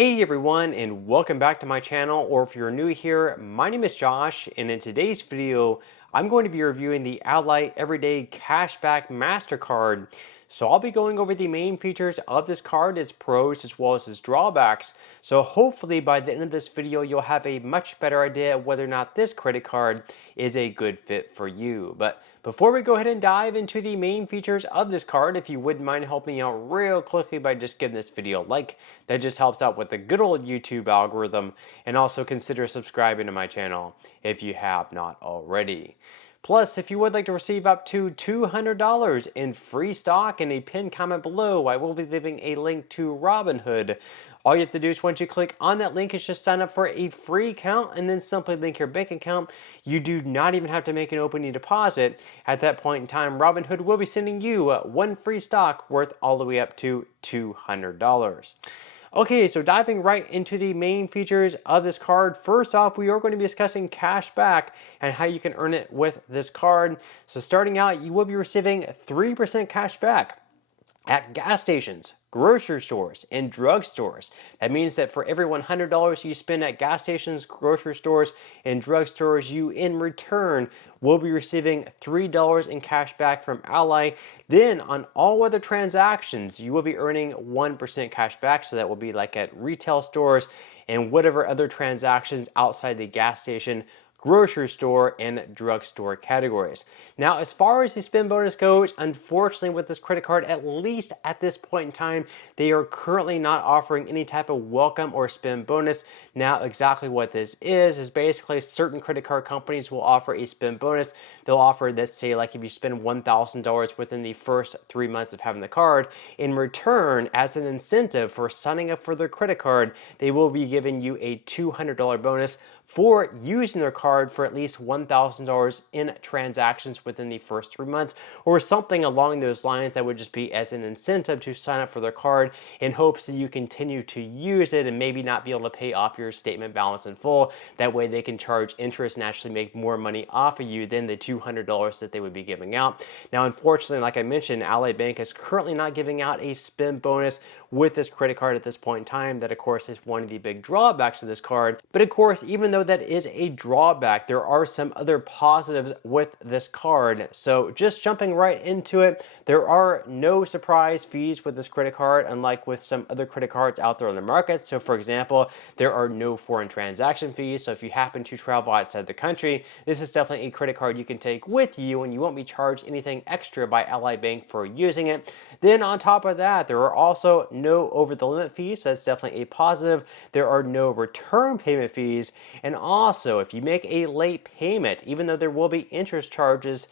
Hey everyone, and welcome back to my channel, or if you're new here, my name is Josh, and in today's video I'm going to be reviewing the Ally Everyday Cashback Mastercard. So I'll be going over the main features of this card, its pros as well as its drawbacks. So hopefully by the end of this video you'll have a much better idea of whether or not this credit card is a good fit for you. But before we go ahead and dive into the main features of this card, if you wouldn't mind helping me out real quickly by just giving this video a like, that just helps out with the good old YouTube algorithm, and also consider subscribing to my channel if you have not already. Plus, if you would like to receive up to $200 in free stock in a pinned comment below, I will be leaving a link to Robinhood. All you have to do is once you click on that link is just sign up for a free account and then simply link your bank account. You do not even have to make an opening deposit. At that point in time, Robinhood will be sending you one free stock worth all the way up to $200. Okay, so diving right into the main features of this card. First off, we are going to be discussing cash back and how you can earn it with this card. So starting out, you will be receiving 3% cash back at gas stations, grocery stores, and drugstores. That means that for every $100 you spend at gas stations, grocery stores, and drugstores, you in return will be receiving $3 in cash back from Ally. Then on all other transactions, you will be earning 1% cash back. So that will be like at retail stores and whatever other transactions outside the gas station, grocery store, and drugstore categories. Now, as far as the spend bonus goes, unfortunately with this credit card, at least at this point in time, they are currently not offering any type of welcome or spend bonus. Now, exactly what this is basically certain credit card companies will offer a spend bonus. They'll offer, let's say, like if you spend $1,000 within the first 3 months of having the card, in return, as an incentive for signing up for their credit card, they will be giving you a $200 bonus for using their card for at least $1,000 in transactions within the first 3 months, or something along those lines. That would just be as an incentive to sign up for their card in hopes that you continue to use it and maybe not be able to pay off your statement balance in full. That way they can charge interest and actually make more money off of you than the $200 that they would be giving out. Now, unfortunately, like I mentioned, Ally Bank is currently not giving out a spend bonus with this credit card at this point in time. That, of course, is one of the big drawbacks of this card. But of course, even though that is a drawback, there are some other positives with this card. So just jumping right into it, there are no surprise fees with this credit card, unlike with some other credit cards out there on the market. So for example, there are no foreign transaction fees. So if you happen to travel outside the country, this is definitely a credit card you can take with you and you won't be charged anything extra by Ally Bank for using it. Then on top of that, there are also no over the limit fees. So that's definitely a positive. There are no return payment fees. And also, if you make a late payment, even though there will be interest charges,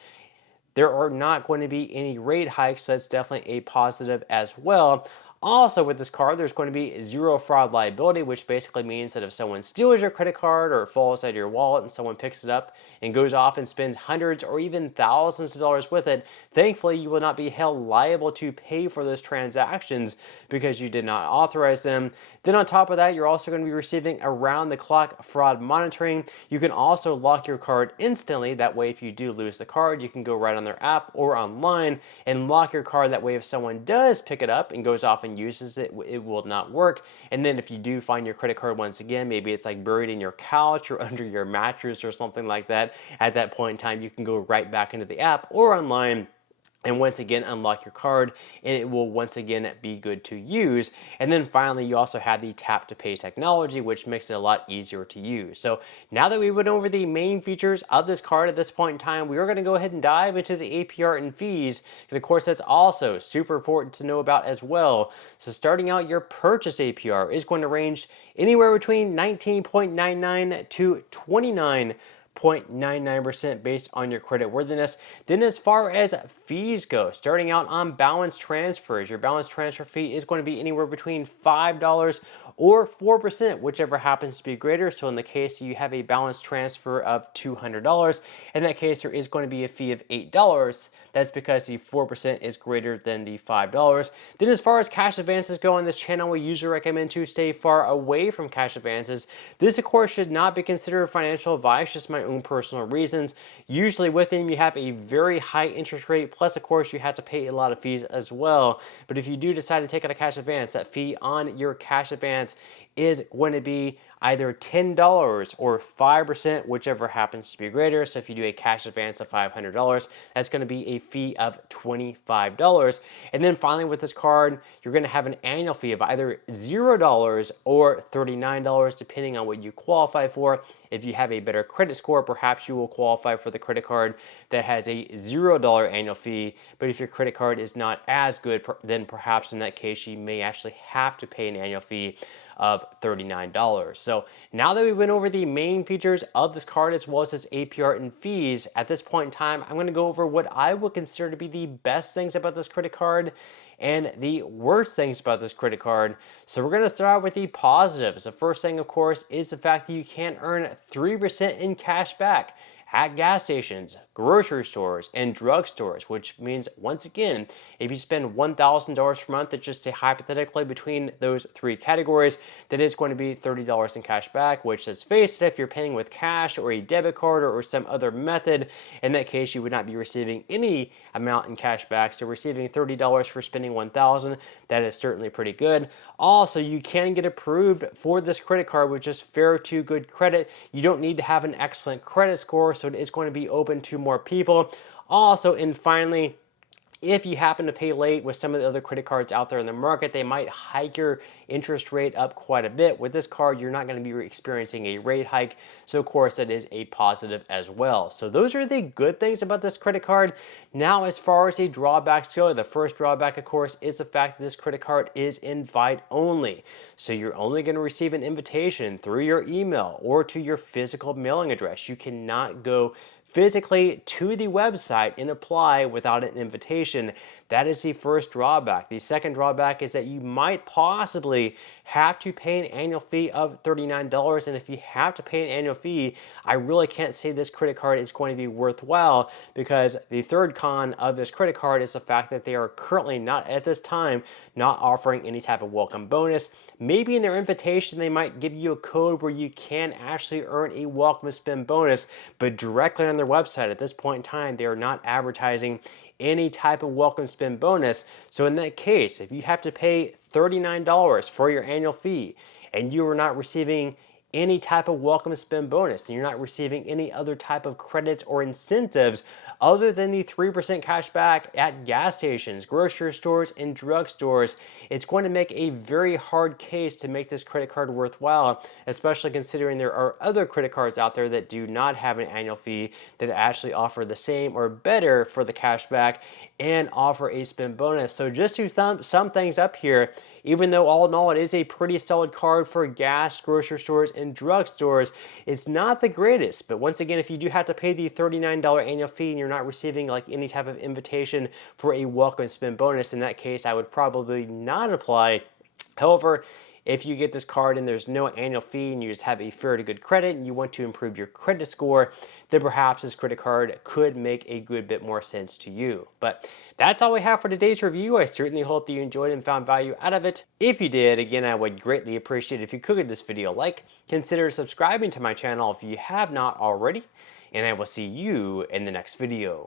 there are not going to be any rate hikes. So that's definitely a positive as well. Also with this card, there's going to be zero fraud liability, which basically means that if someone steals your credit card or falls out of your wallet and someone picks it up and goes off and spends hundreds or even thousands of dollars with it, thankfully you will not be held liable to pay for those transactions because you did not authorize them. Then on top of that, you're also going to be receiving around-the-clock fraud monitoring. You can also lock your card instantly. That way, if you do lose the card, you can go right on their app or online and lock your card. That way, if someone does pick it up and goes off and uses it, it will not work. And then if you do find your credit card once again, maybe it's like buried in your couch or under your mattress or something like that, at that point in time, you can go right back into the app or online and once again unlock your card, and it will once again be good to use. And then finally, you also have the tap to pay technology, which makes it a lot easier to use. So now that we went over the main features of this card at this point in time, we are going to go ahead and dive into the APR and fees. And of course, that's also super important to know about as well. So starting out, your purchase APR is going to range anywhere between 19.99 to 29.99% based on your credit worthiness. Then as far as fees go, starting out on balance transfers, your balance transfer fee is going to be anywhere between $5 or 4%, whichever happens to be greater. So in the case you have a balance transfer of $200, in that case there is going to be a fee of $8. That's because the 4% is greater than the $5. Then as far as cash advances go on this channel, we usually recommend to stay far away from cash advances. This of course should not be considered financial advice, just my own personal reasons. Usually with them, you have a very high interest rate, plus of course you have to pay a lot of fees as well. But if you do decide to take out a cash advance, that fee on your cash advance is going to be either $10 or 5%, whichever happens to be greater. So if you do a cash advance of $500, that's going to be a fee of $25. And then finally with this card, you're going to have an annual fee of either $0 or $39, depending on what you qualify for. If you have a better credit score, perhaps you will qualify for the credit card that has a $0 annual fee. But if your credit card is not as good, then perhaps in that case, you may actually have to pay an annual fee of $39. So now that we went over the main features of this card as well as its APR and fees, at this point in time, I'm going to go over what I would consider to be the best things about this credit card and the worst things about this credit card. So we're going to start with the positives. The first thing, of course, is the fact that you can earn 3% in cash back at gas stations, grocery stores, and drugstores, which means, once again, if you spend $1,000 per month, let's just say hypothetically between those three categories, that is going to be $30 in cash back, which, let's face it, if you're paying with cash or a debit card or some other method, in that case, you would not be receiving any amount in cash back. So receiving $30 for spending $1,000, that is certainly pretty good. Also, you can get approved for this credit card with just fair to good credit. You don't need to have an excellent credit score, so it is going to be open to more people. Also, and finally, if you happen to pay late with some of the other credit cards out there in the market, they might hike your interest rate up quite a bit. With this card, you're not going to be experiencing a rate hike. So of course, that is a positive as well. So those are the good things about this credit card. Now, as far as the drawbacks go, the first drawback, of course, is the fact that this credit card is invite only. So you're only going to receive an invitation through your email or to your physical mailing address. You cannot go physically to the website and apply without an invitation. That is the first drawback. The second drawback is that you might possibly have to pay an annual fee of $39. And if you have to pay an annual fee, I really can't say this credit card is going to be worthwhile, because the third con of this credit card is the fact that they are currently not, at this time, not offering any type of welcome bonus. Maybe in their invitation, they might give you a code where you can actually earn a welcome spend bonus, but directly on their website at this point in time, they are not advertising any type of welcome spend bonus. So in that case, if you have to pay $39 for your annual fee and you are not receiving any type of welcome spend bonus and you're not receiving any other type of credits or incentives other than the 3% cash back at gas stations, grocery stores, and drugstores, it's going to make a very hard case to make this credit card worthwhile, especially considering there are other credit cards out there that do not have an annual fee that actually offer the same or better for the cash back and offer a spend bonus. So just to sum things up here, even though all in all it is a pretty solid card for gas, grocery stores, and drugstores, it's not the greatest. But once again, if you do have to pay the $39 annual fee and you're not receiving like any type of invitation for a welcome spend bonus, in that case, I would probably not apply. However, if you get this card and there's no annual fee and you just have a fair to good credit and you want to improve your credit score, then perhaps this credit card could make a good bit more sense to you. But that's all we have for today's review. I certainly hope that you enjoyed and found value out of it. If you did, again, I would greatly appreciate it if you could give this video a like. Consider subscribing to my channel if you have not already, and I will see you in the next video.